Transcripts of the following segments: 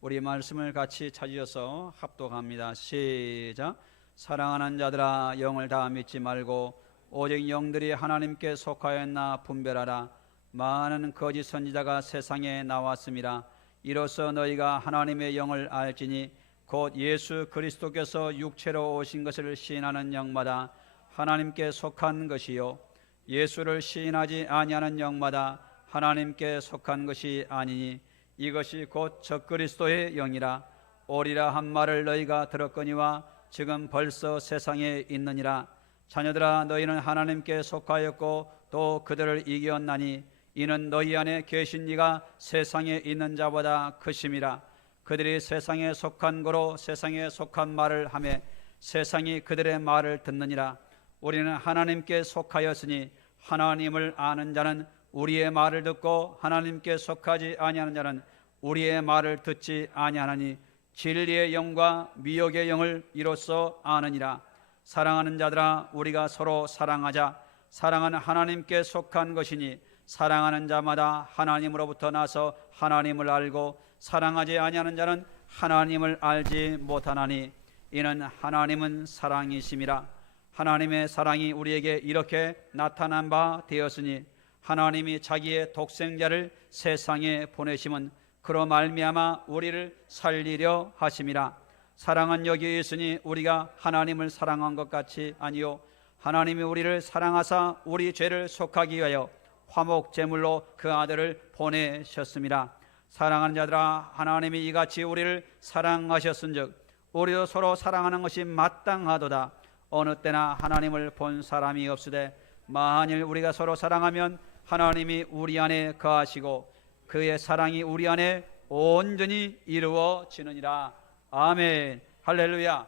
우리 말씀을 같이 찾으셔서 합독합니다. 시작. 사랑하는 자들아, 영을 다 믿지 말고 오직 영들이 하나님께 속하였나 분별하라. 많은 거짓 선지자가 세상에 나왔음이라. 이로써 너희가 하나님의 영을 알지니 곧 예수 그리스도께서 육체로 오신 것을 시인하는 영마다 하나님께 속한 것이요 예수를 시인하지 아니하는 영마다 하나님께 속한 것이 아니니 이것이 곧 적그리스도의 영이라. 오리라 한 말을 너희가 들었거니와 지금 벌써 세상에 있느니라. 자녀들아, 너희는 하나님께 속하였고 또 그들을 이겼나니 이는 너희 안에 계신 이가 세상에 있는 자보다 크심이라. 그들이 세상에 속한 거로 세상에 속한 말을 하매 세상이 그들의 말을 듣느니라. 우리는 하나님께 속하였으니 하나님을 아는 자는 우리의 말을 듣고 하나님께 속하지 아니하는 자는 우리의 말을 듣지 아니하나니 진리의 영과 미혹의 영을 이로써 아느니라. 사랑하는 자들아, 우리가 서로 사랑하자. 사랑은 하나님께 속한 것이니 사랑하는 자마다 하나님으로부터 나서 하나님을 알고 사랑하지 아니하는 자는 하나님을 알지 못하나니 이는 하나님은 사랑이심이라. 하나님의 사랑이 우리에게 이렇게 나타난 바 되었으니 하나님이 자기의 독생자를 세상에 보내심은 그로 말미암아 우리를 살리려 하심이라. 사랑은 여기에 있으니 우리가 하나님을 사랑한 것 같이 아니요 하나님이 우리를 사랑하사 우리 죄를 속하기 위하여 화목 제물로 그 아들을 보내셨습니다. 사랑하는 자들아, 하나님이 이같이 우리를 사랑하셨은즉 우리도 서로 사랑하는 것이 마땅하도다. 어느 때나 하나님을 본 사람이 없으되 만일 우리가 서로 사랑하면 하나님이 우리 안에 거하시고 그의 사랑이 우리 안에 온전히 이루어지느니라. 아멘. 할렐루야.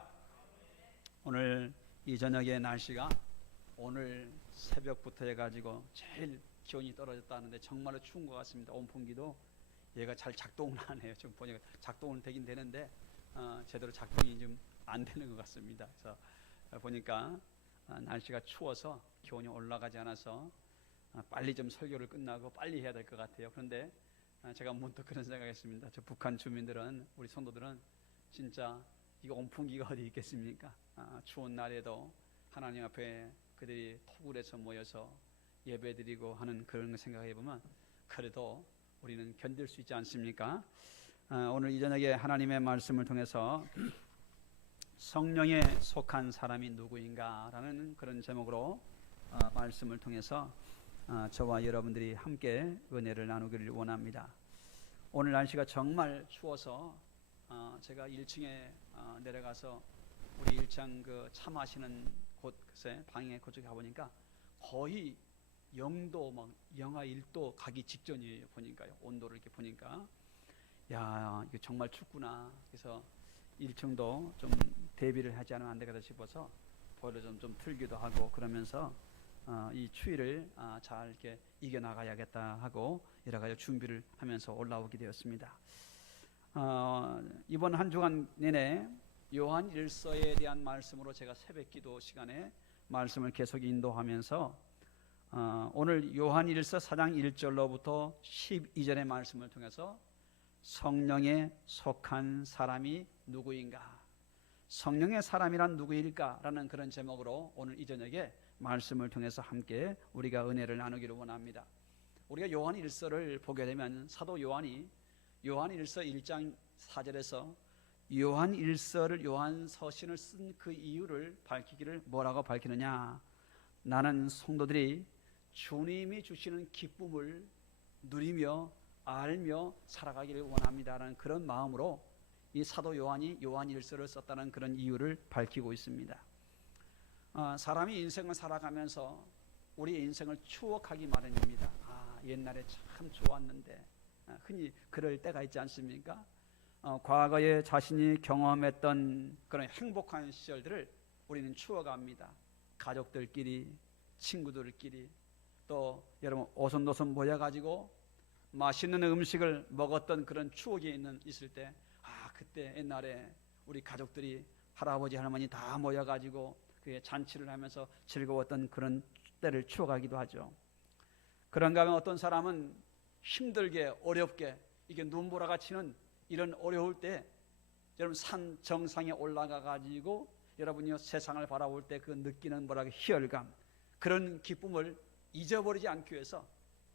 오늘 이 저녁의 날씨가 오늘 새벽부터 해가지고 제일 기온이 떨어졌다는데 정말로 추운 것 같습니다. 온풍기도 얘가 잘 작동을 안 해요. 좀 보니까 작동은 되긴 되는데 제대로 작동이 좀 안 되는 것 같습니다. 그래서 보니까 날씨가 추워서 기온이 올라가지 않아서 빨리 좀 설교를 끝나고 빨리 해야 될 것 같아요. 그런데 제가 문득 그런 생각했습니다. 저 북한 주민들은, 우리 성도들은 진짜 이거 온풍기가 어디 있겠습니까? 추운 날에도 하나님 앞에 그들이 토굴에서 모여서 예배드리고 하는 그런 걸 생각해 보면 그래도 우리는 견딜 수 있지 않습니까? 오늘 이 저녁에 하나님의 말씀을 통해서 성령에 속한 사람이 누구인가 라는 그런 제목으로 말씀을 통해서 저와 여러분들이 함께 은혜를 나누기를 원합니다. 오늘 날씨가 정말 추워서 제가 1층에 내려가서 우리 1층 그 차 마시는 곳에 방에 그쪽에 가보니까 거의 0도 막 영하 1도 가기 직전이에요. 보니까요, 온도를 이렇게 보니까 야, 이거 정말 춥구나. 그래서 1층도 좀 대비를 하지 않으면 안 되겠다 싶어서 보일러 좀 틀기도 하고 그러면서 이 추위를 잘 이렇게 이겨나가야겠다 하고 여러 가지 준비를 하면서 올라오게 되었습니다. 이번 한 주간 내내 요한 1서에 대한 말씀으로 제가 새벽기도 시간에 말씀을 계속 인도하면서 오늘 요한 1서 4장 1절로부터 12절의 말씀을 통해서 성령에 속한 사람이 누구인가, 성령의 사람이란 누구일까라는 그런 제목으로 오늘 이 저녁에 말씀을 통해서 함께 우리가 은혜를 나누기를 원합니다. 우리가 요한 1서를 보게 되면 사도 요한이 요한 1서 1장 4절에서 요한 1서를 요한 서신을 쓴 그 이유를 밝히기를 뭐라고 밝히느냐, 나는 성도들이 주님이 주시는 기쁨을 누리며 알며 살아가기를 원합니다라는 그런 마음으로 이 사도 요한이 요한 1서를 썼다는 그런 이유를 밝히고 있습니다. 사람이 인생을 살아가면서 우리의 인생을 추억하기 마련입니다. 옛날에 참 좋았는데, 흔히 그럴 때가 있지 않습니까? 과거에 자신이 경험했던 그런 행복한 시절들을 우리는 추억합니다. 가족들끼리, 친구들끼리, 또 여러분 오손도손 모여가지고 맛있는 음식을 먹었던 그런 추억이 있을 때, 그때 옛날에 우리 가족들이 할아버지 할머니 다 모여가지고 그 잔치를 하면서 즐거웠던 그런 때를 추억하기도 하죠. 그런가 하면 어떤 사람은 힘들게 어렵게 이게 눈보라가 치는 이런 어려울 때 여러분 산 정상에 올라가 가지고 여러분이 세상을 바라볼 때 그 느끼는 뭐라고 희열감, 그런 기쁨을 잊어버리지 않기 위해서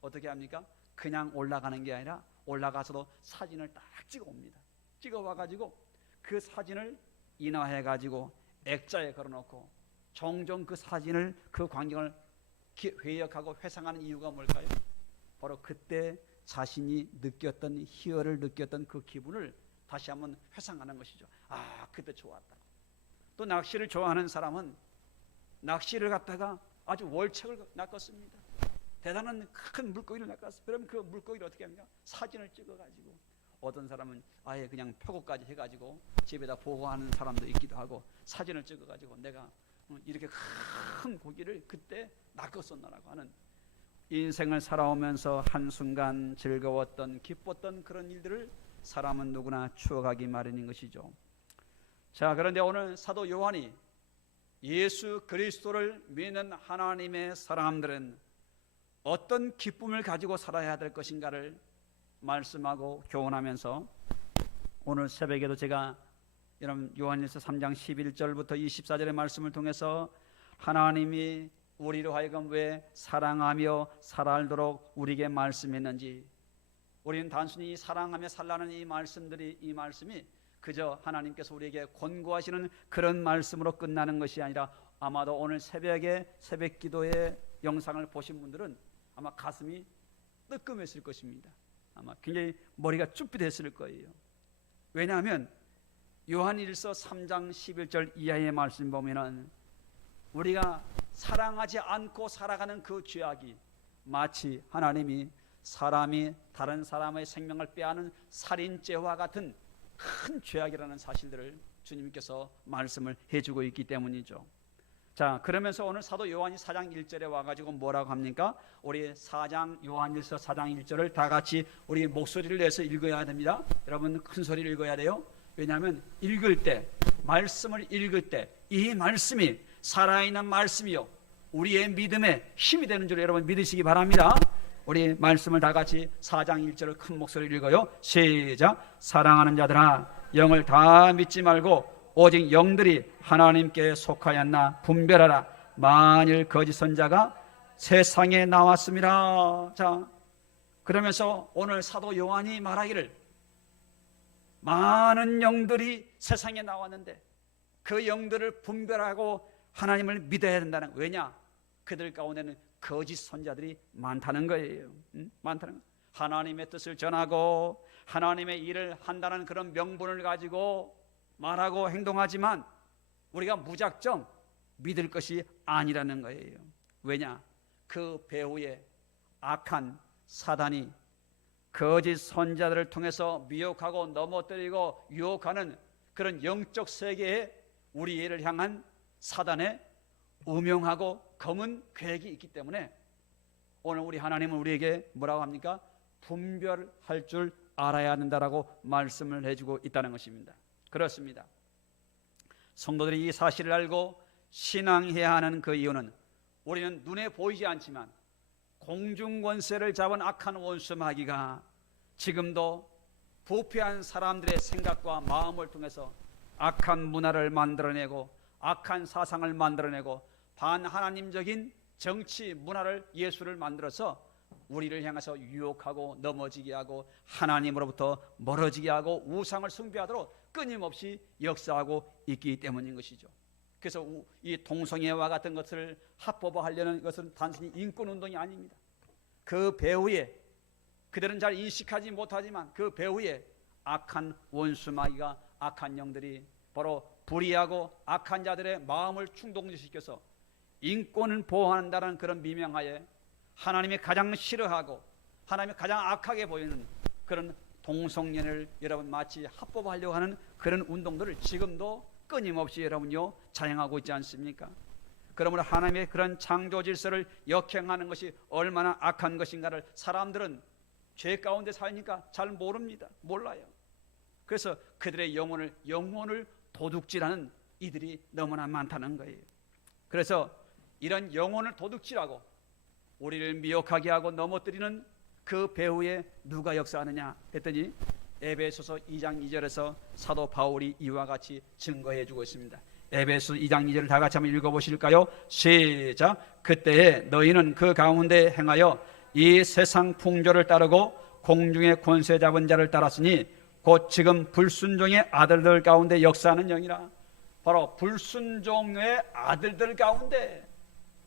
어떻게 합니까? 그냥 올라가는 게 아니라 올라가서도 사진을 딱 찍어 옵니다. 찍어 와 가지고 그 사진을 인화해 가지고 액자에 걸어놓고 종종 그 사진을, 그 광경을 회역하고 회상하는 이유가 뭘까요? 바로 그때 자신이 느꼈던 희열을 느꼈던 그 기분을 다시 한번 회상하는 것이죠. 아, 그때 좋았다. 또 낚시를 좋아하는 사람은 낚시를 갖다가 아주 월척을 낚았습니다. 대단한 큰 물고기를 낚았어요. 그러면 그 물고기를 어떻게 합니까? 사진을 찍어가지고, 어떤 사람은 아예 그냥 표고까지 해가지고 집에다 보고하는 사람도 있기도 하고, 사진을 찍어가지고 내가 이렇게 큰 고기를 그때 낚았었나라고 하는, 인생을 살아오면서 한순간 즐거웠던 기뻤던 그런 일들을 사람은 누구나 추억하기 마련인 것이죠. 자, 그런데 오늘 사도 요한이 예수 그리스도를 믿는 하나님의 사람들은 어떤 기쁨을 가지고 살아야 될 것인가를 말씀하고 교훈하면서, 오늘 새벽에도 제가 여러분 요한일서 3장 11절부터 24절의 말씀을 통해서 하나님이 우리로 하여금 왜 사랑하며 살아도록 우리에게 말씀했는지, 우리는 단순히 사랑하며 살라는 이 말씀이 그저 하나님께서 우리에게 권고하시는 그런 말씀으로 끝나는 것이 아니라, 아마도 오늘 새벽에 새벽 기도의 영상을 보신 분들은 아마 가슴이 뜨끔했을 것입니다. 아마 굉장히 머리가 쭈삣했을 거예요. 왜냐하면 요한일서 3장 11절 이하의 말씀 보면은 우리가 사랑하지 않고 살아가는 그 죄악이 마치 하나님이 사람이 다른 사람의 생명을 빼앗는 살인죄와 같은 큰 죄악이라는 사실들을 주님께서 말씀을 해주고 있기 때문이죠. 자, 그러면서 오늘 사도 요한이 4장 1절에 와가지고 뭐라고 합니까? 우리 4장 요한일서 4장 1절을 다 같이 우리 목소리를 내서 읽어야 됩니다. 여러분 큰 소리를 읽어야 돼요. 왜냐하면 읽을 때, 말씀을 읽을 때 이 말씀이 살아있는 말씀이요 우리의 믿음에 힘이 되는 줄 여러분 믿으시기 바랍니다. 우리 말씀을 다 같이 4장 1절을 큰 목소리로 읽어요. 시작. 사랑하는 자들아, 영을 다 믿지 말고 오직 영들이 하나님께 속하였나 분별하라. 만일 거짓 선자가 세상에 나왔습니다. 자, 그러면서 오늘 사도 요한이 말하기를, 많은 영들이 세상에 나왔는데 그 영들을 분별하고 하나님을 믿어야 된다는, 왜냐? 그들 가운데는 거짓 선자들이 많다는 거예요. 많다는 거예요. 하나님의 뜻을 전하고 하나님의 일을 한다는 그런 명분을 가지고 말하고 행동하지만 우리가 무작정 믿을 것이 아니라는 거예요. 왜냐? 그 배후에 악한 사단이 거짓 선자들을 통해서 미혹하고 넘어뜨리고 유혹하는 그런 영적 세계에 우리를 향한 사단의 음흉하고 검은 계획이 있기 때문에 오늘 우리 하나님은 우리에게 뭐라고 합니까? 분별할 줄 알아야 한다라고 말씀을 해주고 있다는 것입니다. 그렇습니다. 성도들이 이 사실을 알고 신앙해야 하는 그 이유는, 우리는 눈에 보이지 않지만 공중권세를 잡은 악한 원수 마귀가 지금도 부패한 사람들의 생각과 마음을 통해서 악한 문화를 만들어내고 악한 사상을 만들어내고 반하나님적인 정치 문화를, 예수를 만들어서 우리를 향해서 유혹하고 넘어지게 하고 하나님으로부터 멀어지게 하고 우상을 숭배하도록 끊임없이 역사하고 있기 때문인 것이죠. 그래서 이 동성애와 같은 것을 합법화하려는 것은 단순히 인권운동이 아닙니다. 그 배후에, 그들은 잘 인식하지 못하지만 그 배후에 악한 원수마귀가, 악한 영들이 바로 불의하고 악한 자들의 마음을 충동시켜서 인권을 보호한다는 그런 미명하에 하나님이 가장 싫어하고 하나님이 가장 악하게 보이는 그런 동성연애를 여러분 마치 합법화하려고 하는 그런 운동들을 지금도 끊임없이 여러분요 자행하고 있지 않습니까? 그러므로 하나님의 그런 창조 질서를 역행하는 것이 얼마나 악한 것인가를 사람들은 죄 가운데 사니까 잘 모릅니다. 몰라요. 그래서 그들의 영혼을 도둑질하는 이들이 너무나 많다는 거예요. 그래서 이런 영혼을 도둑질하고 우리를 미혹하게 하고 넘어뜨리는 그 배후에 누가 역사하느냐 했더니 에베소서 2장 2절에서 사도 바울이 이와 같이 증거해 주고 있습니다. 에베소 2장 2절을 다 같이 한번 읽어보실까요? 시작. 그때에 너희는 그 가운데 행하여 이 세상 풍조를 따르고 공중의 권세 잡은 자를 따랐으니 곧 지금 불순종의 아들들 가운데 역사하는 영이라. 바로 불순종의 아들들 가운데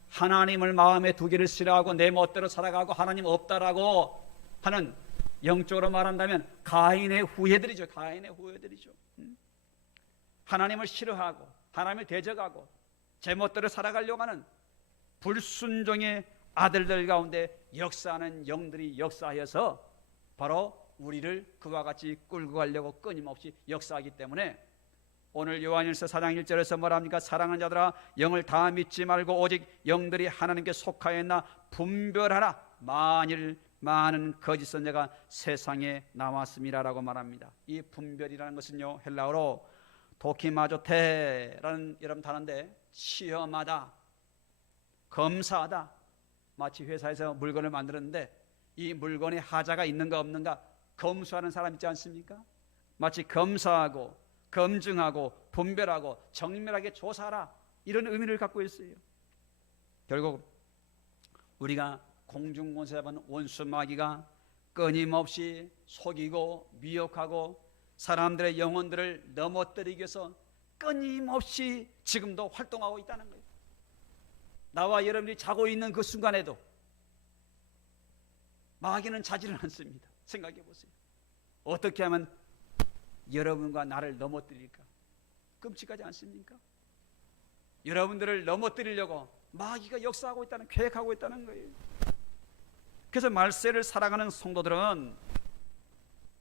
하나님을 마음에 두기를 싫어하고 내 멋대로 살아가고 하나님 없다라고 하는, 영적으로 말한다면 가인의 후예들이죠. 가인의 후예들이죠. 하나님을 싫어하고 하나님을 대적하고 제 멋대로 살아가려고 하는 불순종의 아들들 가운데 역사하는 영들이 역사하여서 바로 우리를 그와 같이 끌고 가려고 끊임없이 역사하기 때문에 오늘 요한일서 4장 1절에서 뭐랍니까? 사랑하는 자들아 영을 다 믿지 말고 오직 영들이 하나님께 속하였나 분별하라. 만일 많은 거짓 선자가 세상에 나왔음이라라고 말합니다. 이 분별이라는 것은요, 헬라어로 도키마조테라는 여러분 단어인데 시험하다, 검사하다. 마치 회사에서 물건을 만들었는데 이 물건에 하자가 있는가 없는가 검수하는 사람 있지 않습니까? 마치 검사하고 검증하고 분별하고 정밀하게 조사하라, 이런 의미를 갖고 있어요. 결국 우리가 공중권세 잡은 원수 마귀가 끊임없이 속이고 미혹하고 사람들의 영혼들을 넘어뜨리기 위해서 끊임없이 지금도 활동하고 있다는 거예요. 나와 여러분이 자고 있는 그 순간에도 마귀는 자지를 않습니다. 생각해 보세요. 어떻게 하면 여러분과 나를 넘어뜨릴까? 끔찍하지 않습니까? 여러분들을 넘어뜨리려고 마귀가 역사하고 있다는, 계획하고 있다는 거예요. 그래서 말세를 살아가는 성도들은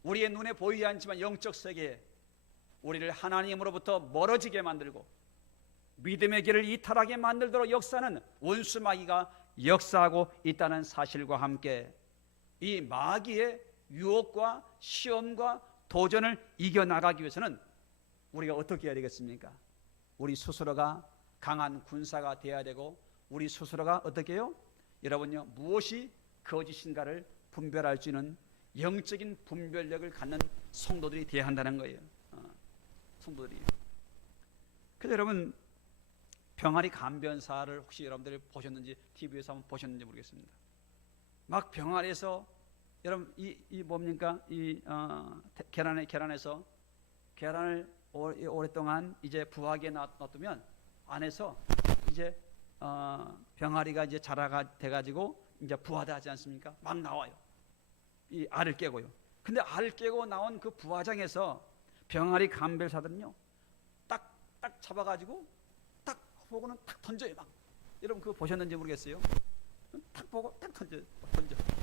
우리의 눈에 보이지 않지만 영적 세계에 우리를 하나님으로부터 멀어지게 만들고 믿음의 길을 이탈하게 만들도록 역사하는 원수 마귀가 역사하고 있다는 사실과 함께 이 마귀의 유혹과 시험과 도전을 이겨나가기 위해서는 우리가 어떻게 해야 되겠습니까? 우리 스스로가 강한 군사가 되어야 되고, 우리 스스로가 어떻게 해요? 여러분요, 무엇이 거짓인가를 분별할 수 있는 영적인 분별력을 갖는 성도들이 되어야 한다는 거예요. 성도들이. 그래서 여러분, 병아리 감변사를 혹시 여러분들이 보셨는지, TV에서 한번 보셨는지 모르겠습니다. 막 병아리에서 여러분 이 뭡니까? 계란에서 계란을 오랫동안 이제 부화기에 놔두면 안에서 이제 병아리가 이제 자라가 돼가지고 이제 부화하지 않습니까? 막 나와요. 이 알을 깨고요. 근데 알을 깨고 나온 그 부화장에서 병아리 감별사들은요, 딱 잡아가지고 딱 보고는 탁 던져요. 막. 여러분 그거 보셨는지 모르겠어요. 탁 보고 탁 던져.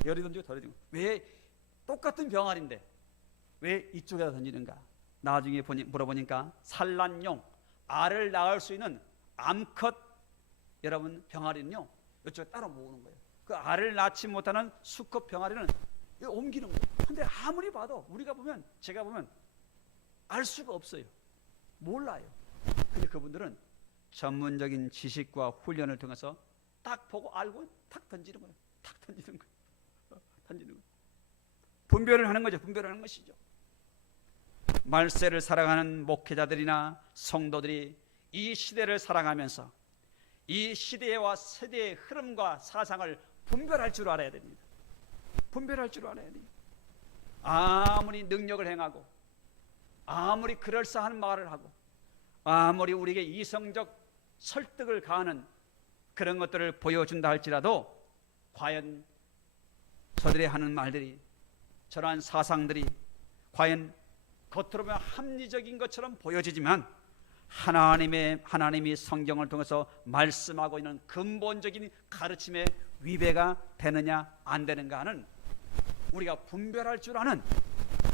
열이 던지고 덜이 던지고. 왜 똑같은 병아리인데 왜 이쪽에다 던지는가? 나중에 물어보니까 산란용 알을 낳을 수 있는 암컷 여러분 병아리는요, 이쪽에 따로 모으는 거예요. 그 알을 낳지 못하는 수컷 병아리는 옮기는 거예요. 근데 아무리 봐도 우리가 보면, 제가 보면 알 수가 없어요. 몰라요. 근데 그분들은 전문적인 지식과 훈련을 통해서 딱 보고 알고 탁 던지는 거예요. 탁 던지는 거예요. 던지는 거예요. 분별을 하는 거죠. 분별을 하는 것이죠. 말세를 살아가는 목회자들이나 성도들이 이 시대를 살아가면서 이 시대와 세대의 흐름과 사상을 분별할 줄 알아야 됩니다. 분별할 줄 알아야 돼요. 아무리 능력을 행하고 아무리 그럴싸한 말을 하고 아무리 우리에게 이성적 설득을 가하는 그런 것들을 보여준다 할지라도 과연 저들이 하는 말들이, 저러한 사상들이 과연 겉으로 보면 합리적인 것처럼 보여지지만 하나님이 성경을 통해서 말씀하고 있는 근본적인 가르침에 위배가 되느냐 안 되는가 하는, 우리가 분별할 줄 아는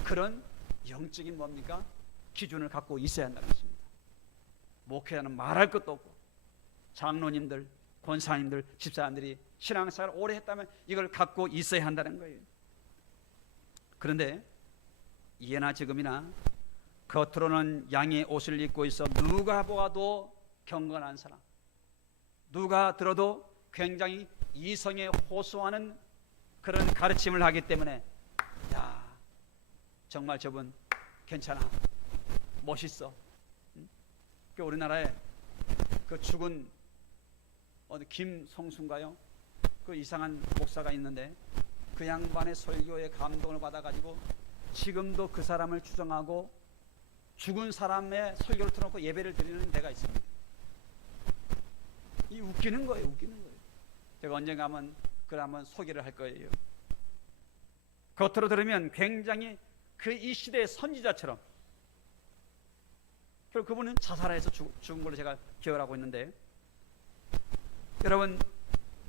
그런 영적인 뭡니까? 기준을 갖고 있어야 한다는 것입니다. 목회자는 말할 것도 없고 장로님들, 권사님들, 집사님들이 신앙생활을 오래 했다면 이걸 갖고 있어야 한다는 거예요. 그런데 예나 지금이나 겉으로는 양의 옷을 입고 있어 누가 보아도 경건한 사람, 누가 들어도 굉장히 이성에 호소하는 그런 가르침을 하기 때문에, 야, 정말 저분 괜찮아, 멋있어. 그 우리나라에 그 죽은 어느 김성수인가요? 그 이상한 목사가 있는데 그 양반의 설교에 감동을 받아가지고 지금도 그 사람을 추정하고 죽은 사람의 설교를 틀어놓고 예배를 드리는 데가 있습니다. 이 웃기는 거예요, 웃기는 거예요. 제가 언젠가 한번 소개를 할 거예요. 겉으로 들으면 굉장히 그 이 시대의 선지자처럼, 그리고 그분은 자살해서 죽은 걸로 제가 기억을 하고 있는데, 여러분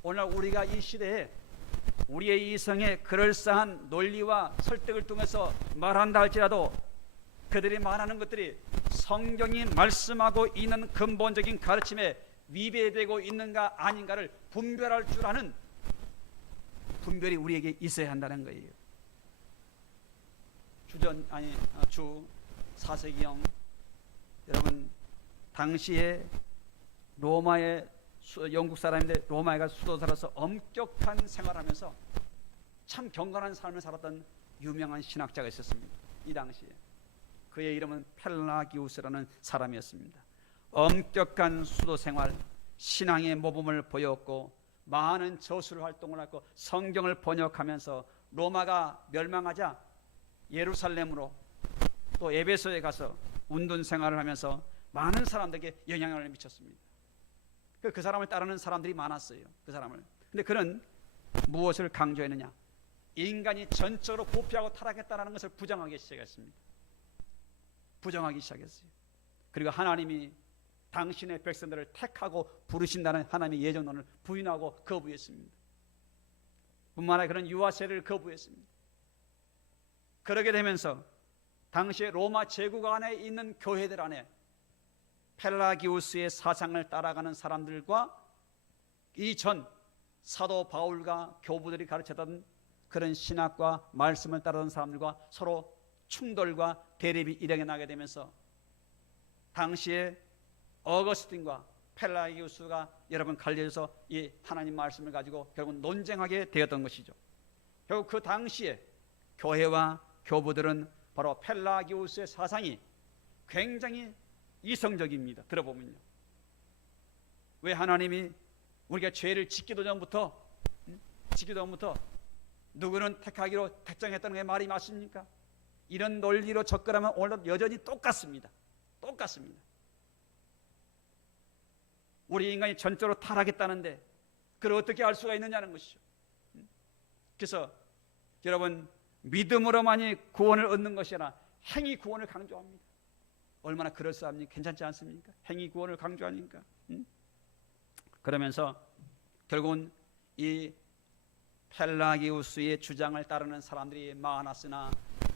오늘 우리가 이 시대에 우리의 이성의 그럴싸한 논리와 설득을 통해서 말한다 할지라도 그들이 말하는 것들이 성경이 말씀하고 있는 근본적인 가르침에 위배되고 있는가 아닌가를 분별할 줄 아는 분별이 우리에게 있어야 한다는 거예요. 주 4세기형, 여러분 당시에 로마의 영국 사람인데 로마가 수도사로서 엄격한 생활하면서 참 경건한 삶을 살았던 유명한 신학자가 있었습니다. 이 당시에 그의 이름은 펠라기우스라는 사람이었습니다. 엄격한 수도 생활, 신앙의 모범을 보였고 많은 저술 활동을 하고 성경을 번역하면서 로마가 멸망하자 예루살렘으로 또 에베소에 가서 운동 생활을 하면서 많은 사람들에게 영향을 미쳤습니다. 그 사람을 따르는 사람들이 많았어요. 그 사람을. 근데 그는 무엇을 강조했느냐? 인간이 전적으로 부패하고 타락했다는 것을 부정하기 시작했습니다. 부정하기 시작했어요. 그리고 하나님이 당신의 백성들을 택하고 부르신다는 하나님의 예정론을 부인하고 거부했습니다. 뿐만 아니라 그런 유아세례를 거부했습니다. 그러게 되면서 당시에 로마 제국 안에 있는 교회들 안에 펠라기우스의 사상을 따라가는 사람들과 이전 사도 바울과 교부들이 가르쳤던 그런 신학과 말씀을 따르는 사람들과 서로 충돌과 대립이 일어나게 되면서 당시에 어거스틴과 펠라기우스가 여러분 갈려서 이 하나님 말씀을 가지고 결국 논쟁하게 되었던 것이죠. 결국 그 당시에 교회와 교부들은 바로 펠라기우스의 사상이 굉장히 이성적입니다. 들어보면요. 왜 하나님이 우리가 죄를 짓기도 전부터 누구는 택하기로 택정했다는 게 말이 맞습니까? 이런 논리로 접근하면 오늘도 여전히 똑같습니다. 우리 인간이 전적으로 타락했다는데 그걸 어떻게 알 수가 있느냐는 것이죠. 그래서 여러분 믿음으로만이 구원을 얻는 것이 아니라 행위 구원을 강조합니다. 얼마나 그럴싸합니까? 괜찮지 않습니까? 행위 구원을 강조하니까. 그러면서 결국은 이 펠라기우스의 주장을 따르는 사람들이 많았으나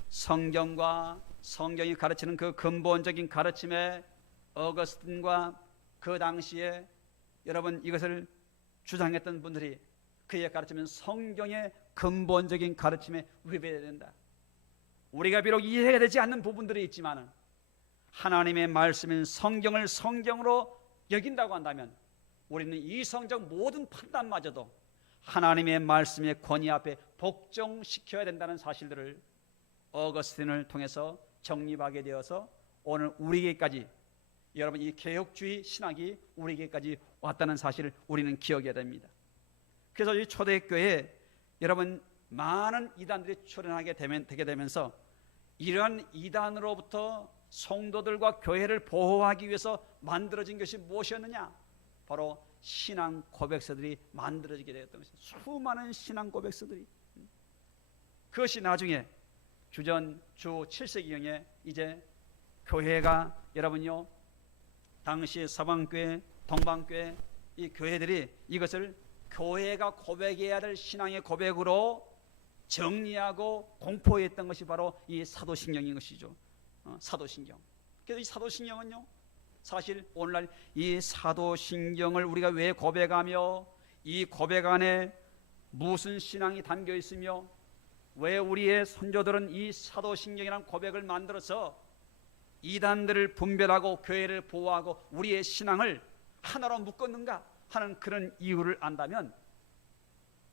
성경과 성경이 가르치는 그 근본적인 가르침에 어거스틴과 그 당시에 여러분 이것을 주장했던 분들이 그의 가르치면 성경의 근본적인 가르침에 위배해야 된다. 우리가 비록 이해가 되지 않는 부분들이 있지만 하나님의 말씀인 성경을 성경으로 여긴다고 한다면 우리는 이 성경 모든 판단마저도 하나님의 말씀의 권위 앞에 복종시켜야 된다는 사실들을 어거스틴을 통해서 정립하게 되어서 오늘 우리에게까지 여러분 이 개혁주의 신학이 우리에게까지 왔다는 사실을 우리는 기억해야 됩니다. 그래서 이 초대교회에 여러분 많은 이단들이 출현하게 되게 되면서 이러한 이단으로부터 성도들과 교회를 보호하기 위해서 만들어진 것이 무엇이었느냐? 바로 신앙 고백서들이 만들어지게 되었던 것입니다. 수많은 신앙 고백서들이. 그것이 나중에 주 7세기경에 이제 교회가 여러분요 당시 서방교회, 동방교회 이 교회들이 이것을 교회가 고백해야 될 신앙의 고백으로 정리하고 공포했던 것이 바로 이 사도신경인 것이죠. 사도신경. 그래서 이 사도신경은요 사실 오늘날 이 사도신경을 우리가 왜 고백하며 이 고백 안에 무슨 신앙이 담겨 있으며 왜 우리의 선조들은 이 사도신경이라는 고백을 만들어서 이단들을 분별하고 교회를 보호하고 우리의 신앙을 하나로 묶었는가 하는 그런 이유를 안다면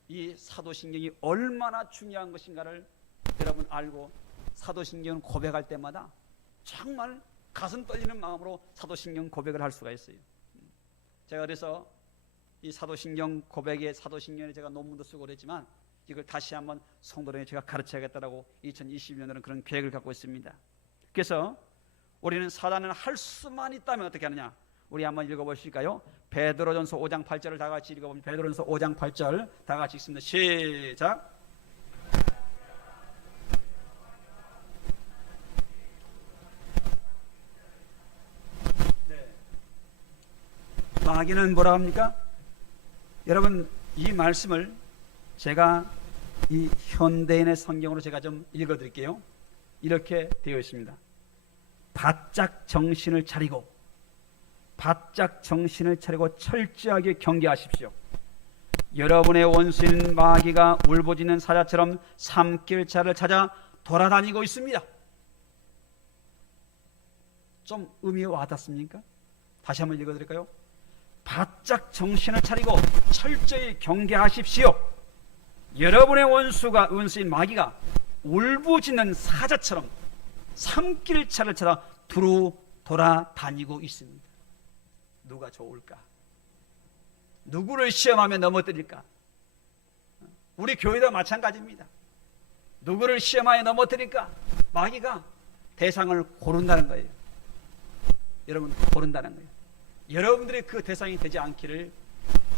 이 사도신경이 얼마나 중요한 것인가를 여러분 알고 사도신경 고백할 때마다 정말 가슴 떨리는 마음으로 사도신경 고백을 할 수가 있어요. 제가 그래서 이 사도신경 고백에 사도신경에 제가 논문도 쓰고 그랬지만 이걸 다시 한번 성도들에게 제가 가르쳐야겠다라고 2020년에는 그런 계획을 갖고 있습니다. 그래서 우리는 사단은 할 수만 있다면 어떻게 하느냐? 우리 한번 읽어보실까요? 베드로전서 5장 8절을 다 같이 읽어보면 베드로전서 5장 8절 다 같이 읽습니다. 시작. 마귀는 뭐라 합니까? 여러분 이 말씀을 제가 이 현대인의 성경으로 제가 좀 읽어드릴게요. 이렇게 되어 있습니다. 바짝 정신을 차리고 철저하게 경계하십시오. 여러분의 원수인 마귀가 울부짖는 사자처럼 삼킬 자를 찾아 돌아다니고 있습니다. 좀 의미 와닿습니까? 다시 한번 읽어드릴까요? 바짝 정신을 차리고 철저히 경계하십시오. 여러분의 원수인 마귀가 울부짖는 사자처럼 삼킬 자를 찾아 두루 돌아다니고 있습니다. 누가 좋을까? 누구를 시험하며 넘어뜨릴까? 우리 교회도 마찬가지입니다. 누구를 시험하여 넘어뜨릴까? 마귀가 대상을 고른다는 거예요. 여러분 고른다는 거예요. 여러분들이 그 대상이 되지 않기를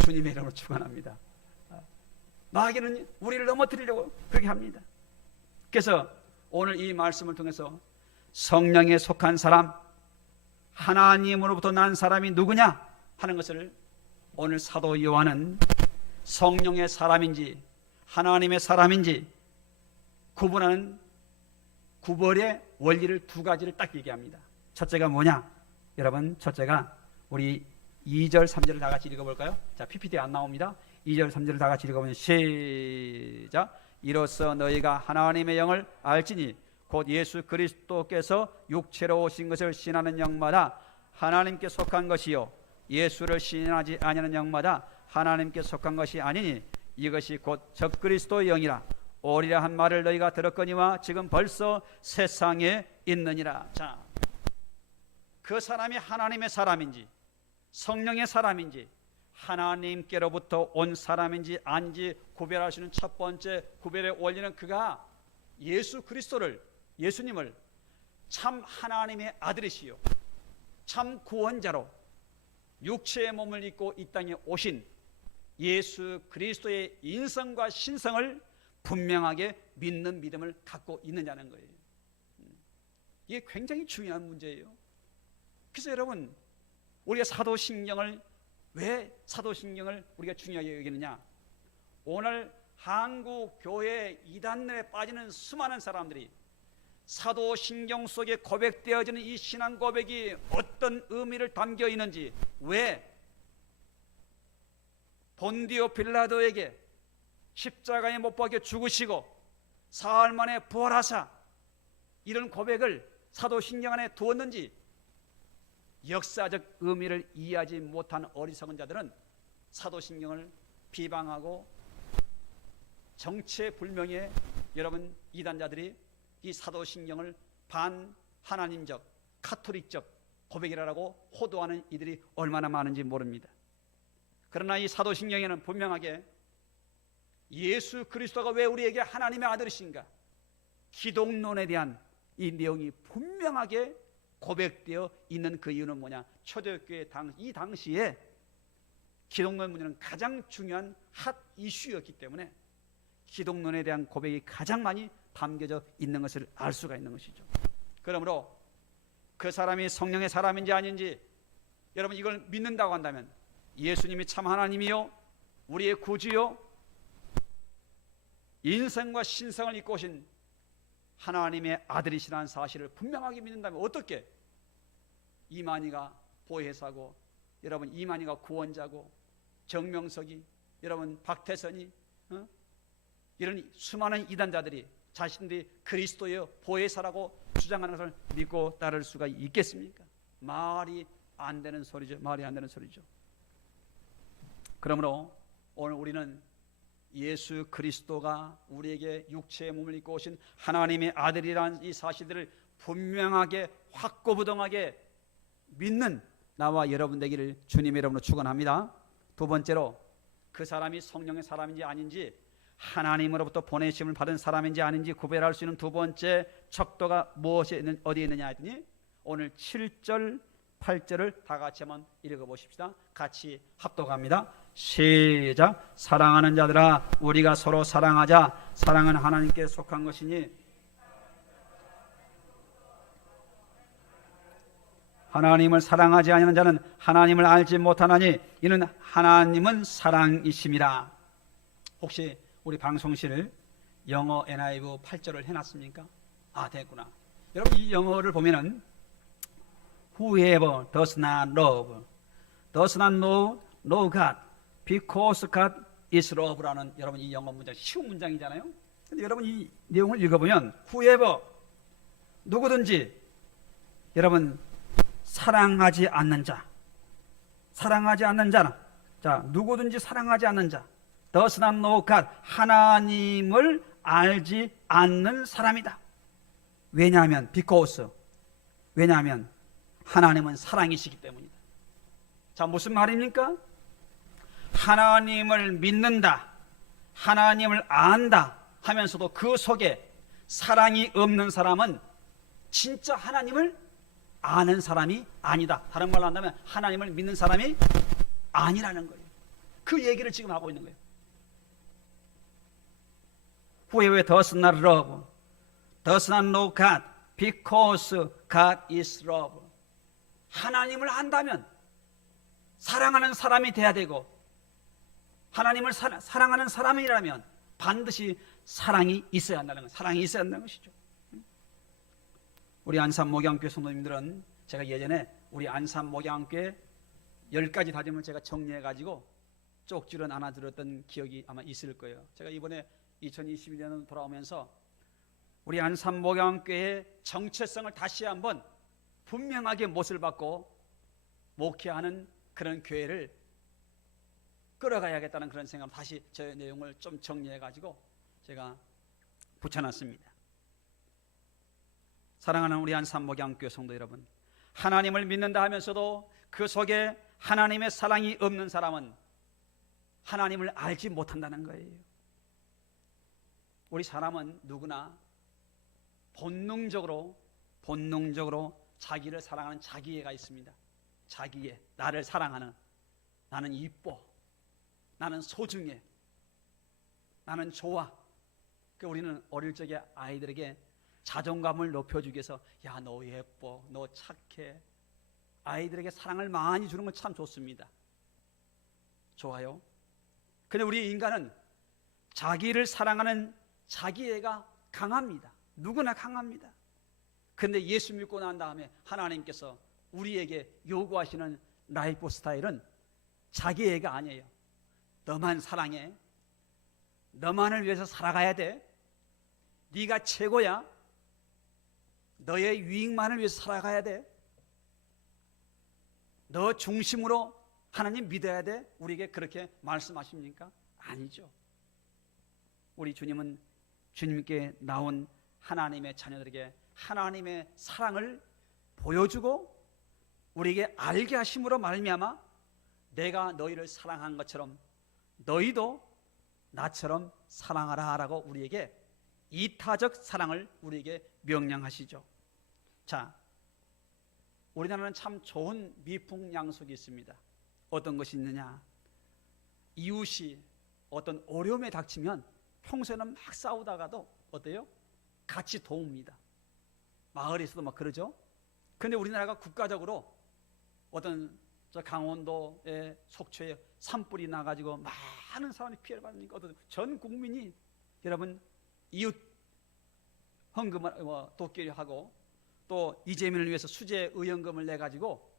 주님의 이름으로 축원합니다. 마귀는 우리를 넘어뜨리려고 그렇게 합니다. 그래서 오늘 이 말씀을 통해서 성령에 속한 사람, 하나님으로부터 난 사람이 누구냐 하는 것을 오늘 사도 요한은 성령의 사람인지 하나님의 사람인지 구분하는 구별의 원리를 두 가지를 딱 얘기합니다. 첫째가 뭐냐? 여러분 첫째가 우리 2절 3절을 다 같이 읽어볼까요? 자, PPT에 안 나옵니다. 2절 3절을 다 같이 읽어보면 시작. 이로써 너희가 하나님의 영을 알지니 곧 예수 그리스도께서 육체로 오신 것을 신하는 영마다 하나님께 속한 것이요 예수를 신하지 아니하는 영마다 하나님께 속한 것이 아니니 이것이 곧 적그리스도의 영이라 오리라 한 말을 너희가 들었거니와 지금 벌써 세상에 있느니라. 자, 그 사람이 하나님의 사람인지 성령의 사람인지 하나님께로부터 온 사람인지 아닌지 구별할 수 있는 첫 번째 구별의 원리는 그가 예수 그리스도를, 예수님을 참 하나님의 아들이시요 참 구원자로 육체의 몸을 입고 이 땅에 오신 예수 그리스도의 인성과 신성을 분명하게 믿는 믿음을 갖고 있느냐는 거예요. 이게 굉장히 중요한 문제예요. 그래서 여러분 우리가 사도신경을 왜 사도신경을 우리가 중요하게 여기느냐? 오늘 한국 교회 이단에 빠지는 수많은 사람들이 사도신경 속에 고백되어지는 이 신앙 고백이 어떤 의미를 담겨 있는지, 왜 본디오 빌라도에게 십자가에 못 박혀 죽으시고 사흘 만에 부활하사 이런 고백을 사도신경 안에 두었는지 역사적 의미를 이해하지 못한 어리석은 자들은 사도신경을 비방하고 정체불명의 여러분 이단자들이 이 사도신경을 반하나님적 카톨릭적 고백이라고 호도하는 이들이 얼마나 많은지 모릅니다. 그러나 이 사도신경에는 분명하게 예수 그리스도가 왜 우리에게 하나님의 아들이신가, 기독론에 대한 이 내용이 분명하게 고백되어 있는 그 이유는 뭐냐? 초대교회 이 당시에 기독론 문제는 가장 중요한 핫 이슈였기 때문에 기독론에 대한 고백이 가장 많이 담겨져 있는 것을 알 수가 있는 것이죠. 그러므로 그 사람이 성령의 사람인지 아닌지 여러분 이걸 믿는다고 한다면 예수님이 참 하나님이요 우리의 구주요 인성과 신성을 입고 오신 하나님의 아들이시라는 사실을 분명하게 믿는다면 어떻게 이만희가 보혜사고 여러분 이만희가 구원자고 정명석이 여러분 박태선이 이런 수많은 이단자들이 자신들이 그리스도의 보혜사라고 주장하는 것을 믿고 따를 수가 있겠습니까? 말이 안 되는 소리죠. 말이 안 되는 소리죠. 그러므로 오늘 우리는 예수 그리스도가 우리에게 육체의 몸을 입고 오신 하나님의 아들이라는 이 사실들을 분명하게 확고부동하게 믿는 나와 여러분 되기를 주님의 이름으로 축원합니다. 두 번째로 그 사람이 성령의 사람인지 아닌지, 하나님으로부터 보내심을 받은 사람인지 아닌지 구별할 수 있는 두 번째 척도가 어디에 있느냐 했더니 오늘 7절 8절을 다 같이 한번 읽어보십시다. 같이 합독합니다. 시작. 사랑하는 자들아 우리가 서로 사랑하자. 사랑은 하나님께 속한 것이니 하나님을 사랑하지 아니하는 자는 하나님을 알지 못하나니 이는 하나님은 사랑이심이라. 혹시 우리 방송실 영어 NIV 8절을 해놨습니까? 아, 됐구나. 여러분 이 영어를 보면은 Whoever does not love does not know God because God is love라는 여러분 이 영어 문장 쉬운 문장이잖아요. 근데 여러분 이 내용을 읽어보면 Whoever 누구든지 여러분 사랑하지 않는 자, 자 누구든지 사랑하지 않는 자, does not know God 하나님을 알지 않는 사람이다. 왜냐하면 because 왜냐하면 하나님은 사랑이시기 때문이다. 자 무슨 말입니까? 하나님을 믿는다, 하나님을 안다 하면서도 그 속에 사랑이 없는 사람은 진짜 하나님을 아는 사람이 아니다. 다른 말로 한다면 하나님을 믿는 사람이 아니라는 거예요. 그 얘기를 지금 하고 있는 거예요. Whoever does not love does not know God because God is love. 하나님을 안다면 사랑하는 사람이 돼야 되고, 하나님을 사랑하는 사람이라면 반드시 사랑이 있어야 한다는 것, 사랑이 있어야 한다는 것이죠. 우리 안산 목양교회 성도님들은 제가 예전에 우리 안산 목양교회 10가지 다짐을 제가 정리해가지고 쪽지로 나눠드렸던 기억이 아마 있을 거예요. 제가 이번에 2021년 돌아오면서 우리 안산 목양교회의 정체성을 다시 한번 분명하게 못을 받고 목회하는 그런 교회를 끌어가야겠다는 그런 생각, 다시 저 내용을 좀 정리해가지고 제가 붙여놨습니다. 사랑하는 우리 안산 목양교회 성도 여러분, 하나님을 믿는다 하면서도 그 속에 하나님의 사랑이 없는 사람은 하나님을 알지 못한다는 거예요. 우리 사람은 누구나 본능적으로 자기를 사랑하는 자기애가 있습니다. 자기애, 나를 사랑하는, 나는 이뻐, 나는 소중해, 나는 좋아. 그러니까 우리는 어릴 적에 아이들에게 자존감을 높여주기 위해서 야, 너 예뻐, 너 착해. 아이들에게 사랑을 많이 주는 건 참 좋습니다. 좋아요. 근데 우리 인간은 자기를 사랑하는 자기애가 강합니다. 누구나 강합니다. 근데 예수 믿고 난 다음에 하나님께서 우리에게 요구하시는 라이프 스타일은 자기애가 아니에요. 너만 사랑해. 너만을 위해서 살아가야 돼. 네가 최고야. 너의 유익만을 위해서 살아가야 돼. 너 중심으로 하나님 믿어야 돼. 우리에게 그렇게 말씀하십니까? 아니죠. 우리 주님은 주님께 나온 하나님의 자녀들에게 하나님의 사랑을 보여주고 우리에게 알게 하심으로 말미암아 내가 너희를 사랑한 것처럼 너희도 나처럼 사랑하라 라고 우리에게 이타적 사랑을 우리에게 명령하시죠. 자, 우리나라는 참 좋은 미풍양속이 있습니다. 어떤 것이 있느냐, 이웃이 어떤 어려움에 닥치면 평소에는 막 싸우다가도 어때요? 같이 도웁니다. 마을에서도 막 그러죠. 그런데 우리나라가 국가적으로 어떤 저 강원도의 속초에 산불이 나가지고 많은 사람이 피해를 받으니까 어떤 전 국민이 여러분 이웃 헌금을 돕기를 하고 또 이재민을 위해서 수재 의연금을 내 가지고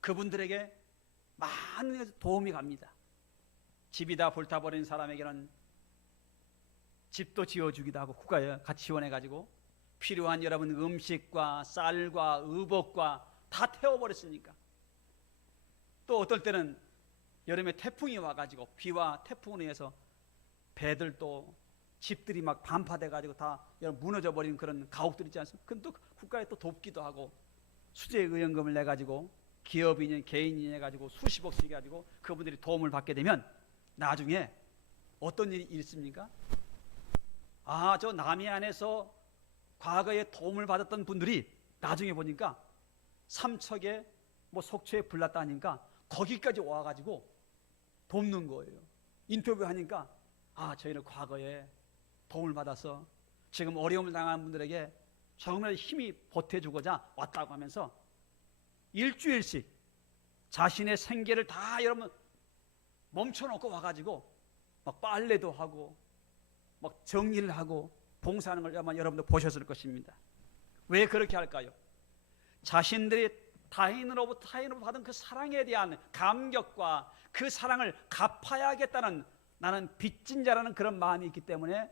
그분들에게 많은 도움이 갑니다. 집이 다 불타버린 사람에게는 집도 지어주기도 하고 국가에 같이 지원해 가지고 필요한 여러분 음식과 쌀과 의복과 다 태워버렸으니까. 또 어떨 때는 여름에 태풍이 와가지고 비와 태풍으로 해서 배들도 집들이 막 반파돼 가지고 다 무너져 버린 그런 가옥들 있지 않습니까? 그럼 또 국가에 또 돕기도 하고 수재의원금을 내 가지고 기업인이 개인이 해 가지고 수십억씩 해 가지고 그분들이 도움을 받게 되면 나중에 어떤 일이 있습니까? 아, 저 남해안에서 과거에 도움을 받았던 분들이 나중에 보니까 삼척에 뭐 속초에 불났다니까 거기까지 와가지고 돕는 거예요. 인터뷰하니까 아, 저희는 과거에 도움을 받아서 지금 어려움을 당하는 분들에게 정말 힘이 보태주고자 왔다고 하면서 일주일씩 자신의 생계를 다 여러분 멈춰놓고 와가지고 막 빨래도 하고 막 정리를 하고 봉사하는 걸 아마 여러분도 보셨을 것입니다. 왜 그렇게 할까요? 자신들이 타인으로부터 받은 그 사랑에 대한 감격과 그 사랑을 갚아야겠다는 나는 빚진 자라는 그런 마음이 있기 때문에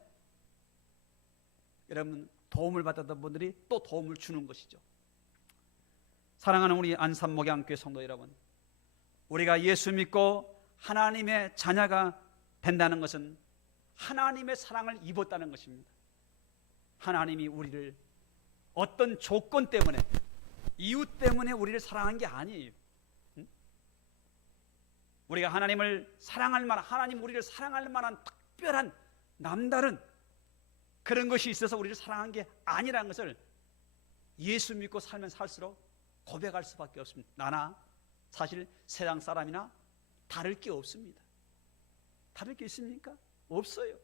여러분 도움을 받았던 분들이 또 도움을 주는 것이죠. 사랑하는 우리 안산목양교회 성도 여러분, 우리가 예수 믿고 하나님의 자녀가 된다는 것은 하나님의 사랑을 입었다는 것입니다. 하나님이 우리를 어떤 조건 때문에 이유 때문에 우리를 사랑한 게 아니에요. 우리가 하나님을 사랑할 만한, 하나님 우리를 사랑할 만한 특별한 남다른 그런 것이 있어서 우리를 사랑한 게 아니라는 것을 예수 믿고 살면 살수록 고백할 수밖에 없습니다. 나나 사실 세상 사람이나 다를 게 없습니다. 다를 게 있습니까? 없어요.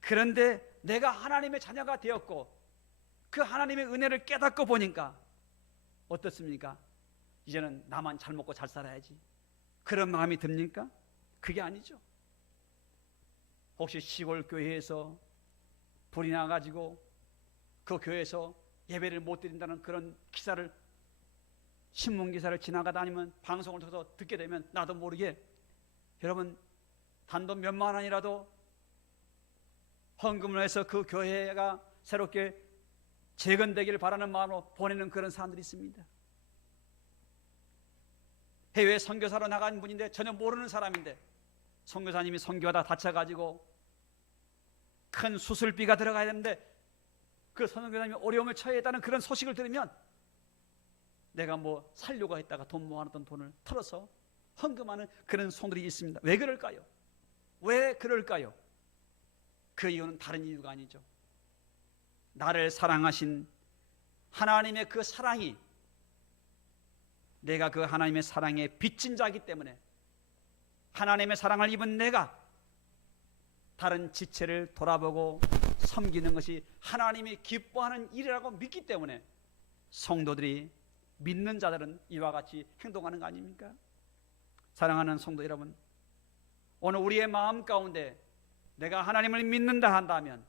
그런데 내가 하나님의 자녀가 되었고 그 하나님의 은혜를 깨닫고 보니까 어떻습니까? 이제는 나만 잘 먹고 잘 살아야지, 그런 마음이 듭니까? 그게 아니죠. 혹시 시골 교회에서 불이 나가지고 그 교회에서 예배를 못 드린다는 그런 기사를, 신문 기사를 지나가다 아니면 방송을 통해서 듣게 되면 나도 모르게 여러분 단돈 몇만 원이라도 헌금을 해서 그 교회가 새롭게 재건되기를 바라는 마음으로 보내는 그런 사람들이 있습니다. 해외 선교사로 나간 분인데 전혀 모르는 사람인데 선교사님이 선교하다 다쳐가지고 큰 수술비가 들어가야 되는데 그 선교사님이 어려움을 처해 있다는 그런 소식을 들으면 내가 뭐 살려고 했다가 돈 모아놨던 돈을 털어서 헌금하는 그런 손들이 있습니다. 왜 그럴까요? 왜 그럴까요? 그 이유는 다른 이유가 아니죠. 나를 사랑하신 하나님의 그 사랑이, 내가 그 하나님의 사랑에 빚진 자이기 때문에 하나님의 사랑을 입은 내가 다른 지체를 돌아보고 섬기는 것이 하나님이 기뻐하는 일이라고 믿기 때문에 성도들이, 믿는 자들은 이와 같이 행동하는 거 아닙니까? 사랑하는 성도 여러분, 오늘 우리의 마음 가운데 내가 하나님을 믿는다 한다면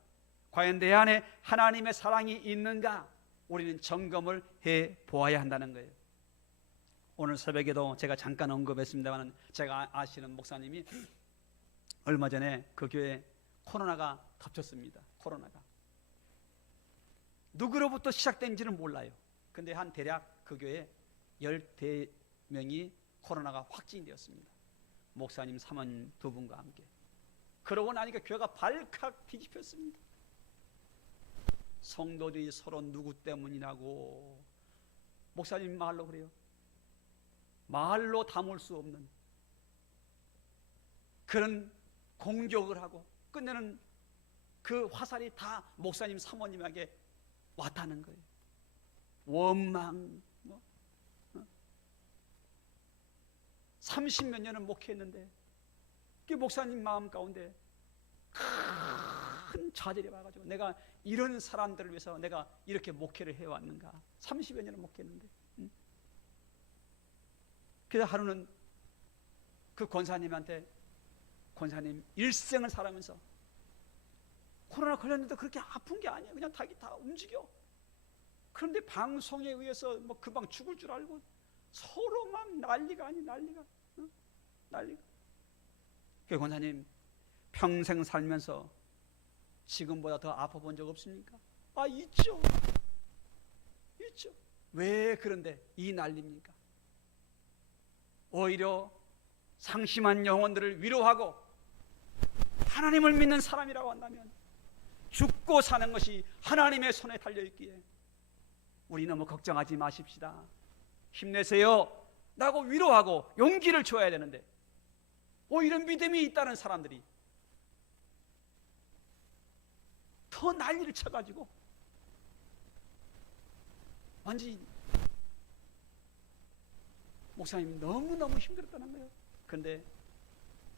과연 내 안에 하나님의 사랑이 있는가, 우리는 점검을 해 보아야 한다는 거예요. 오늘 새벽에도 제가 잠깐 언급했습니다만, 제가 아시는 목사님이 얼마 전에 그 교회에 코로나가 덮쳤습니다. 코로나가 누구로부터 시작된지는 몰라요. 근데 한 대략 그 교회에 10명이 코로나가 확진이 되었습니다. 목사님, 사모님 두 분과 함께. 그러고 나니까 교회가 발칵 뒤집혔습니다. 성도들이 서로 누구 때문이라고, 목사님 말로 그래요. 말로 담을 수 없는 그런 공격을 하고 끝내는 그 화살이 다 목사님, 사모님에게 왔다는 거예요. 원망, 30몇 년을 목회했는데 그 목사님 마음 가운데 큰 좌절이 와가지고 내가 이런 사람들을 위해서 내가 이렇게 목회를 해왔는가. 30여 년을 목회했는데. 그래서 하루는 그 권사님한테, 권사님 일생을 살아면서 코로나 걸렸는데 그렇게 아픈 게 아니에요. 그냥 다 움직여. 그런데 방송에 의해서 뭐 금방 죽을 줄 알고 서로 막 난리가 아니 난리가. 난리가. 그 권사님 평생 살면서 지금보다 더 아파본 적 없습니까? 아, 있죠. 있죠. 왜 그런데 이 난리입니까? 오히려 상심한 영혼들을 위로하고 하나님을 믿는 사람이라고 한다면 죽고 사는 것이 하나님의 손에 달려있기에 우리 너무 걱정하지 마십시다. 힘내세요 라고 위로하고 용기를 줘야 되는데, 오히려 믿음이 있다는 사람들이 더 난리를 쳐가지고 완전히 목사님 너무너무 힘들었다는 거예요. 그런데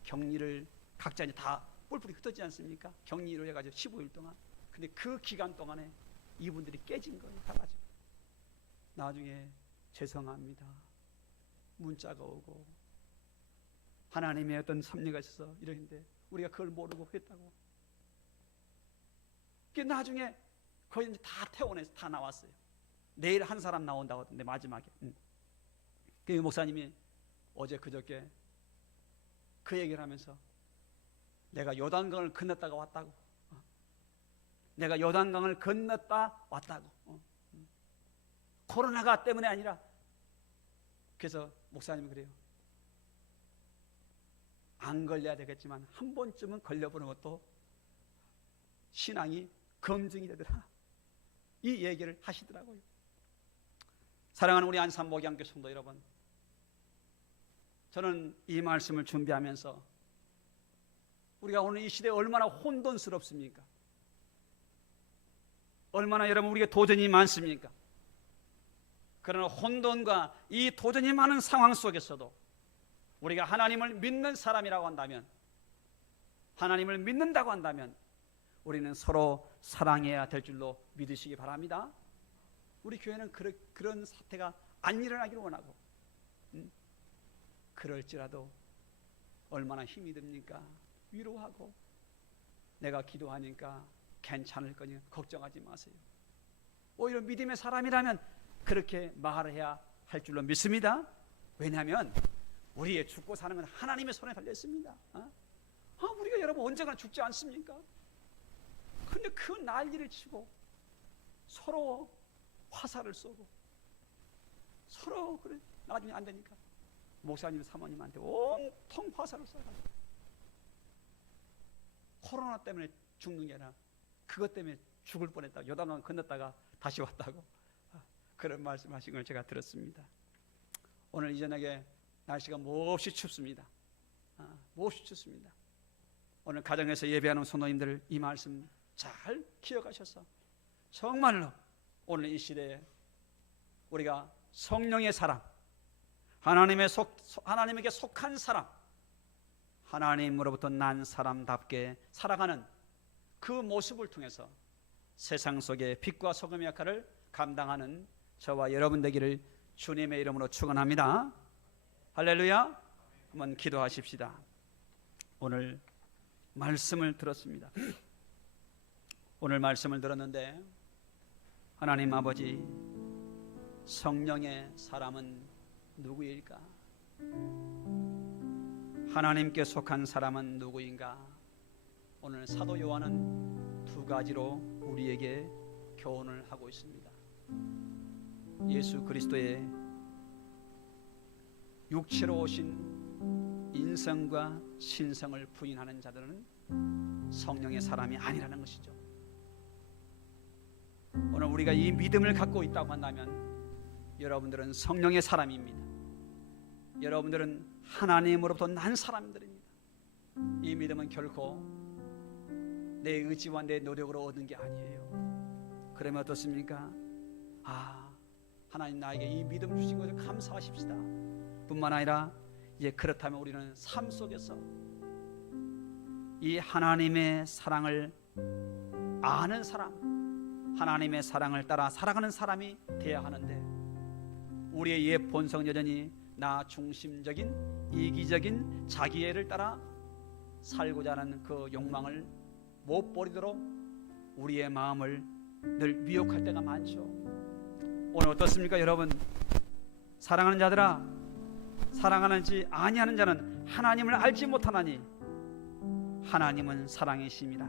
격리를 각자 이제 다 뿔뿔이 흩어지지 않습니까? 격리를 해가지고 15일 동안. 근데 그 기간 동안에 이분들이 깨진 거예요. 다 가지고. 나중에 죄송합니다 문자가 오고 하나님의 어떤 섭리가 있어서 이러는데 우리가 그걸 모르고 했다고. 그 나중에 거의 이제 다 퇴원해서 다 나왔어요. 내일 한 사람 나온다고 하던데 마지막에. 그 목사님이 어제 그저께 그 얘기를 하면서 내가 요단강을 건넜다가 왔다고. 내가 요단강을 건넜다 왔다고. 코로나가 때문에 아니라. 그래서 목사님이 그래요. 안 걸려야 되겠지만 한 번쯤은 걸려보는 것도 신앙이 검증이 되더라. 이 얘기를 하시더라고요. 사랑하는 우리 안산목양교 성도 여러분, 저는 이 말씀을 준비하면서 우리가 오늘 이 시대에 얼마나 혼돈스럽습니까? 얼마나 여러분 우리가 도전이 많습니까? 그러나 혼돈과 이 도전이 많은 상황 속에서도 우리가 하나님을 믿는 사람이라고 한다면, 하나님을 믿는다고 한다면 우리는 서로 사랑해야 될 줄로 믿으시기 바랍니다. 우리 교회는 그런 사태가 안 일어나기를 원하고, 그럴지라도 얼마나 힘이 듭니까? 위로하고 내가 기도하니까 괜찮을 거니 걱정하지 마세요. 오히려 믿음의 사람이라면 그렇게 말해야 할 줄로 믿습니다. 왜냐하면 우리의 죽고 사는 건 하나님의 손에 달려 있습니다. 우리가 여러분 언젠가 죽지 않습니까? 그런데 그 난리를 치고 서로 화살을 쏘고 서로 그래 나중에 안 되니까 목사님 사모님한테 온통 화살을 쏘가지고 코로나 때문에 죽는 게 아니라 그것 때문에 죽을 뻔했다고, 요단강 건넜다가 다시 왔다고 그런 말씀하신 걸 제가 들었습니다. 오늘 이 저녁에 날씨가 몹시 춥습니다. 몹시 춥습니다. 오늘 가정에서 예배하는 성도님들 이 말씀 잘 기억하셔서 정말로 오늘 이 시대에 우리가 성령의 사람, 하나님에게 속한 사람, 하나님으로부터 난 사람답게 살아가는 그 모습을 통해서 세상 속에 빛과 소금의 역할을 감당하는 저와 여러분 되기를 주님의 이름으로 축원합니다. 할렐루야. 한번 기도하십시다. 오늘 말씀을 들었습니다. 오늘 말씀을 들었는데 하나님 아버지, 성령의 사람은 누구일까? 하나님께 속한 사람은 누구인가? 오늘 사도 요한은 두 가지로 우리에게 교훈을 하고 있습니다. 예수 그리스도의 육체로 오신 인성과 신성을 부인하는 자들은 성령의 사람이 아니라는 것이죠. 오늘 우리가 이 믿음을 갖고 있다고 한다면 여러분들은 성령의 사람입니다. 여러분들은 하나님으로부터 난 사람들입니다. 이 믿음은 결코 내 의지와 내 노력으로 얻은 게 아니에요. 그러면 어떻습니까? 하나님 나에게 이 믿음 주신 것을 감사하십시다 뿐만 아니라 이제 그렇다면 우리는 삶 속에서 이 하나님의 사랑을 아는 사람, 하나님의 사랑을 따라 살아가는 사람이 되어야 하는데 우리의 옛 본성 여전히 나 중심적인 이기적인 자기애를 따라 살고자 하는 그 욕망을 못 버리도록 우리의 마음을 늘 미혹할 때가 많죠. 오늘 어떻습니까 여러분? 사랑하는 자들아, 사랑하는지 아니하는 자는 하나님을 알지 못하나니 하나님은 사랑이십니다.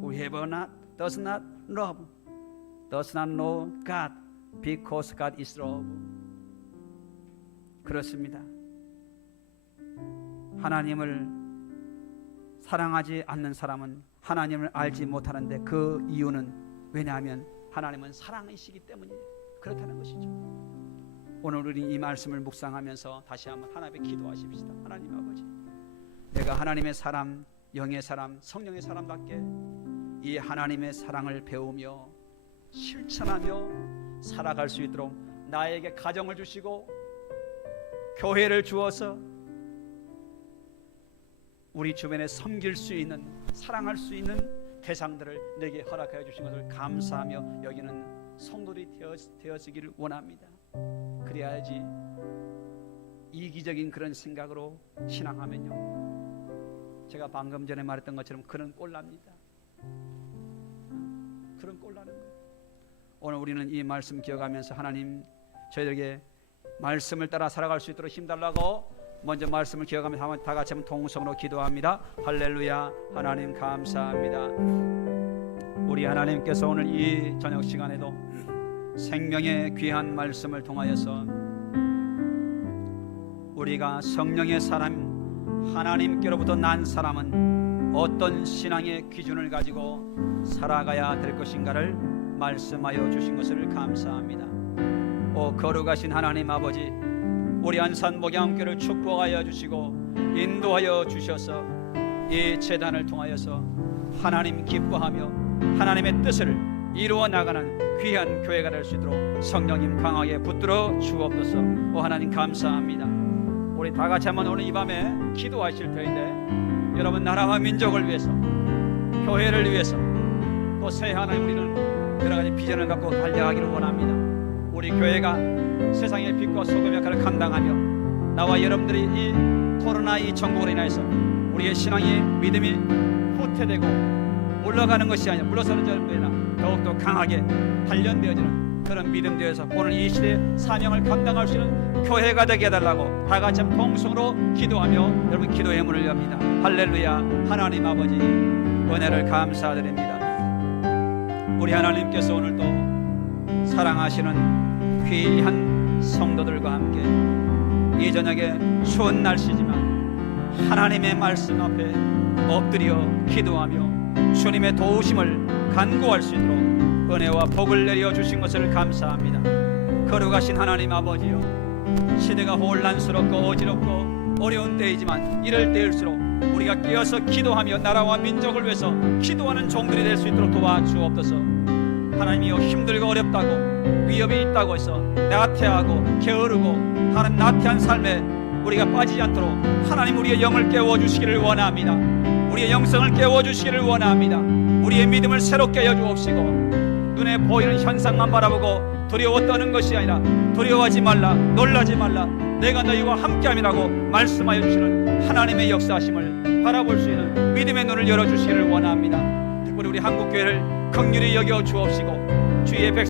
Whoever does not love does not know God because God is love. 그렇습니다. 하나님을 사랑하지 않는 사람은 하나님을 알지 못하는데 그 이유는 왜냐하면 하나님은 사랑이시기 때문이에요. 그렇다는 것이죠. 오늘 우리 이 말씀을 묵상하면서 다시 한번 하나님께 기도하십시다. 하나님 아버지, 내가 하나님의 사람, 영의 사람, 성령의 사람답게 이 하나님의 사랑을 배우며 실천하며 살아갈 수 있도록 나에게 가정을 주시고 교회를 주어서 우리 주변에 섬길 수 있는, 사랑할 수 있는 대상들을 내게 허락하여 주신 것을 감사하며 여기는 성도들이 되어지기를 원합니다. 그래야지 이기적인 그런 생각으로 신앙하면요, 제가 방금 전에 말했던 것처럼 그런 꼴납니다. 그런 꼴나는 거예요. 오늘 우리는 이 말씀 기억하면서 하나님 저희들에게 말씀을 따라 살아갈 수 있도록 힘달라고 먼저 말씀을 기억하면서 다 같이 한번 통성으로 기도합니다. 할렐루야. 하나님 감사합니다. 우리 하나님께서 오늘 이 저녁 시간에도 생명의 귀한 말씀을 통하여서 우리가 성령의 사람, 하나님께로부터 난 사람은 어떤 신앙의 기준을 가지고 살아가야 될 것인가를 말씀하여 주신 것을 감사합니다. 오 거룩하신 하나님 아버지, 우리 안산목양교회를 축복하여 주시고 인도하여 주셔서 이 제단을 통하여서 하나님 기뻐하며 하나님의 뜻을 이루어 나가는 귀한 교회가 될 수 있도록 성령님 강하게 붙들어 주옵소서. 오 하나님 감사합니다. 우리 다 같이 한번 오늘 이 밤에 기도하실 터인데, 여러분 나라와 민족을 위해서, 교회를 위해서, 또 새해하는 우리는 여러 가지 비전을 갖고 달려가기를 원합니다. 우리 교회가 세상의 빛과 소금 역할을 감당하며 나와 여러분들이 이 코로나 이 전국으로 인해서 우리의 신앙이, 믿음이 후퇴되고 올라가는 것이 아니라 물러서는 것이 아니라 더욱더 강하게 단련되어지는 그런 믿음 되어서 오늘 이 시대의 사명을 감당할 수 있는 교회가 되게 해달라고 다 같이 통성으로 기도하며 여러분 기도의 문을 엽니다. 할렐루야. 하나님 아버지 은혜를 감사드립니다. 우리 하나님께서 오늘도 사랑하시는 귀한 성도들과 함께 이 저녁에 추운 날씨지만 하나님의 말씀 앞에 엎드려 기도하며 주님의 도우심을 간구할 수 있도록 은혜와 복을 내려주신 것을 감사합니다. 거룩하신 하나님 아버지여, 시대가 혼란스럽고 어지럽고 어려운 때이지만 이럴 때일수록 우리가 깨어서 기도하며 나라와 민족을 위해서 기도하는 종들이 될 수 있도록 도와주옵소서. 하나님이여, 힘들고 어렵다고 위협이 있다고 해서 나태하고 게으르고 하는 나태한 삶에 우리가 빠지지 않도록 하나님 우리의 영을 깨워주시기를 원합니다. 우리의 영성을 깨워주시기를 원합니다. 우리의 믿음을 새롭게 여주옵시고 눈에 보이는 현상만 바라보고 두려워 떠는 것이 아니라 두려워하지 말라, 놀라지 말라, 내가 너희와 함께함이라고 말씀하여 주시는 하나님의 역사하심을 바라볼 수 있는 믿음의 눈을 열어주시기를 원합니다. 특별히 우리 한국교회를 긍휼히 여겨 주옵시고 주의 백성